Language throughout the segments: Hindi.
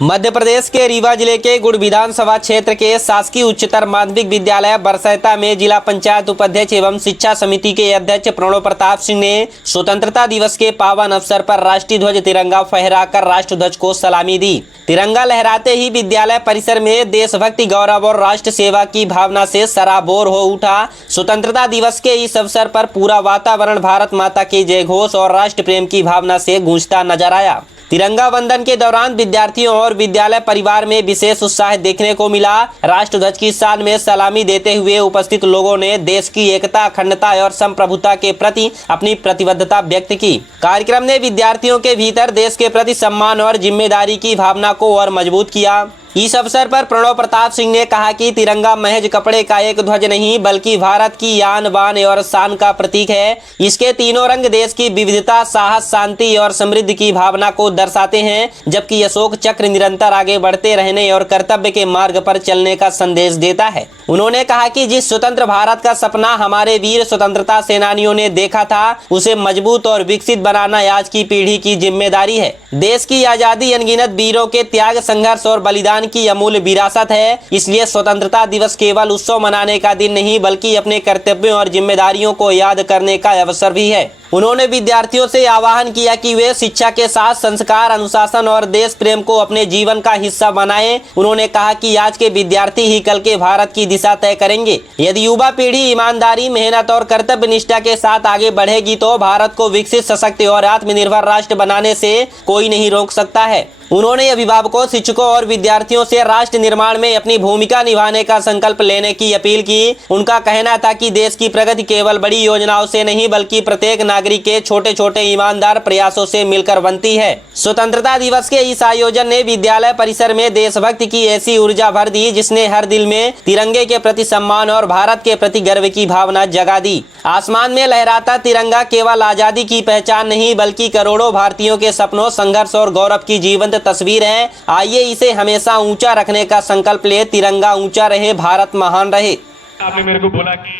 मध्य प्रदेश के रीवा जिले के गुड़ विधानसभा क्षेत्र के शासकीय उच्चतर माध्यमिक विद्यालय बरसैता में जिला पंचायत उपाध्यक्ष एवं शिक्षा समिति के अध्यक्ष प्रणव प्रताप सिंह ने स्वतंत्रता दिवस के पावन अवसर पर राष्ट्रीय ध्वज तिरंगा फहराकर राष्ट्र ध्वज को सलामी दी। तिरंगा लहराते ही विद्यालय परिसर में देशभक्ति, गौरव और राष्ट्र सेवा की भावना से सराबोर हो उठा। स्वतंत्रता दिवस के इस अवसर पर पूरा वातावरण भारत माता की जय घोष और राष्ट्र प्रेम की भावना से गूंजता नजर आया। तिरंगा वंदन के दौरान विद्यार्थियों और विद्यालय परिवार में विशेष उत्साह देखने को मिला। राष्ट्र ध्वज की शान में सलामी देते हुए उपस्थित लोगों ने देश की एकता, अखंडता और संप्रभुता के प्रति अपनी प्रतिबद्धता व्यक्त की। कार्यक्रम ने विद्यार्थियों के भीतर देश के प्रति सम्मान और जिम्मेदारी की भावना को और मजबूत किया। इस अवसर पर प्रणव प्रताप सिंह ने कहा कि तिरंगा महज कपड़े का एक ध्वज नहीं बल्कि भारत की आन बान और शान का प्रतीक है। इसके तीनों रंग देश की विविधता, साहस, शांति और समृद्धि की भावना को दर्शाते हैं, जबकि अशोक चक्र निरंतर आगे बढ़ते रहने और कर्तव्य के मार्ग पर चलने का संदेश देता है। उन्होंने कहा कि जिस स्वतंत्र भारत का सपना हमारे वीर स्वतंत्रता सेनानियों ने देखा था, उसे मजबूत और विकसित बनाना आज की पीढ़ी की जिम्मेदारी है। देश की आजादी अनगिनत वीरों के त्याग, संघर्ष और बलिदान की अमूल्य विरासत है। इसलिए स्वतंत्रता दिवस केवल उत्सव मनाने का दिन नहीं बल्कि अपने कर्तव्यों और जिम्मेदारियों को याद करने का अवसर भी है। उन्होंने विद्यार्थियों से आह्वान किया कि वे शिक्षा के साथ संस्कार, अनुशासन और देश प्रेम को अपने जीवन का हिस्सा बनाएं। उन्होंने कहा कि आज के विद्यार्थी ही कल के भारत की दिशा तय करेंगे। यदि युवा पीढ़ी ईमानदारी, मेहनत और कर्तव्य निष्ठा के साथ आगे बढ़ेगी तो भारत को विकसित, सशक्त और आत्मनिर्भर राष्ट्र बनाने से कोई नहीं रोक सकता है। उन्होंने अभिभावकों, शिक्षकों और विद्यार्थियों से राष्ट्र निर्माण में अपनी भूमिका निभाने का संकल्प लेने की अपील की। उनका कहना था कि देश की प्रगति केवल बड़ी योजनाओं से नहीं बल्कि प्रत्येक नागरिक के छोटे छोटे ईमानदार प्रयासों से मिलकर बनती है। स्वतंत्रता दिवस के इस आयोजन ने विद्यालय परिसर में देशभक्ति की ऐसी ऊर्जा भर दी जिसने हर दिल में तिरंगे के प्रति सम्मान और भारत के प्रति गर्व की भावना जगा दी। आसमान में लहराता तिरंगा केवल आजादी की पहचान नहीं बल्कि करोड़ों भारतीयों के सपनों, संघर्ष और गौरव की जीवंत तस्वीर है। आइए इसे हमेशा ऊंचा रखने का संकल्प ले। तिरंगा ऊंचा रहे, भारत महान रहे। आपने मेरे को बोला कि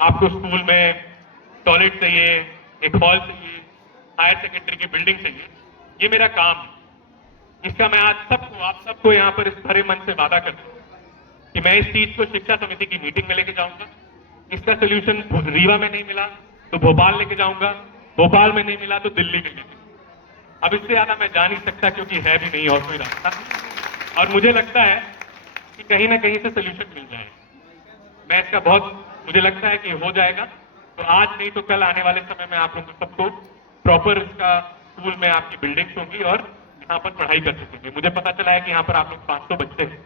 आपको स्कूल में टॉयलेट चाहिए, एक हॉल चाहिए, हायर सेकेंडरी की बिल्डिंग चाहिए। ये मेरा काम है। इसका मैं आज आप सबको यहाँ पर इस भरे मन से वादा करता हूँ कि मैं इस चीज को शिक्षा समिति की मीटिंग में लेके जाऊंगा। इसका सोल्यूशन रीवा में नहीं मिला तो भोपाल लेके जाऊंगा, भोपाल में नहीं मिला तो दिल्ली में लेके। अब इससे ज्यादा मैं जा नहीं सकता क्योंकि है भी नहीं और कोई रास्ता। और मुझे लगता है कि कहीं ना कहीं से सोल्यूशन मिल जाएगा। मैं इसका मुझे लगता है कि हो जाएगा। तो आज नहीं तो कल आने वाले समय में आप लोगों को सबको प्रॉपर इसका स्कूल में आपकी बिल्डिंग्स होंगी और यहाँ पर पढ़ाई कर सकेंगे। मुझे पता चला है कि यहाँ पर आप लोग 500 बच्चे हैं।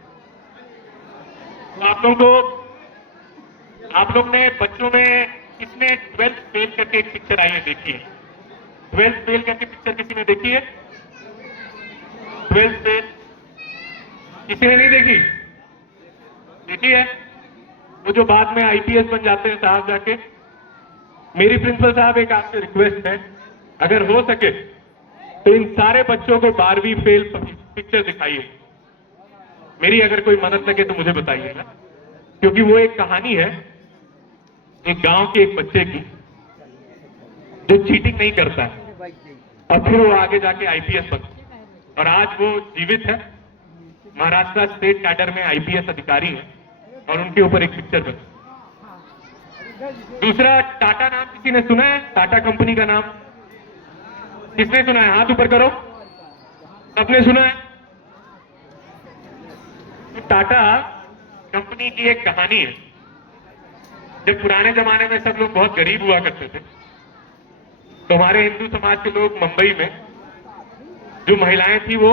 तो आप लोग ने बच्चों में किसने 12th फेल करके एक पिक्चर आई है, देखी है? 12th फेल करके पिक्चर किसी ने देखी है? 12th फेल किसी ने नहीं देखी? देखी है? वो जो बाद में आईपीएस बन जाते हैं साहब जाके। मेरी प्रिंसिपल साहब एक आपसे रिक्वेस्ट है, अगर हो सके तो इन सारे बच्चों को 12वीं फेल पिक्चर दिखाइए। मेरी अगर कोई मदद लगे तो मुझे बताइएगा, क्योंकि वो एक कहानी है एक गांव के एक बच्चे की जो चीटिंग नहीं करता है और फिर वो आगे जाके आईपीएस बनता है और आज वो जीवित है, महाराष्ट्र स्टेट कैडर में आईपीएस अधिकारी है और उनके ऊपर एक पिक्चर बनी। दूसरा, टाटा नाम किसी ने सुना है? टाटा कंपनी का नाम किसने सुना है? हाथ ऊपर करो। सबने सुना है? तो टाटा कंपनी की एक कहानी है। जब पुराने जमाने में सब लोग बहुत गरीब हुआ करते थे तो हमारे हिंदू समाज के लोग मुंबई में जो महिलाएं थी वो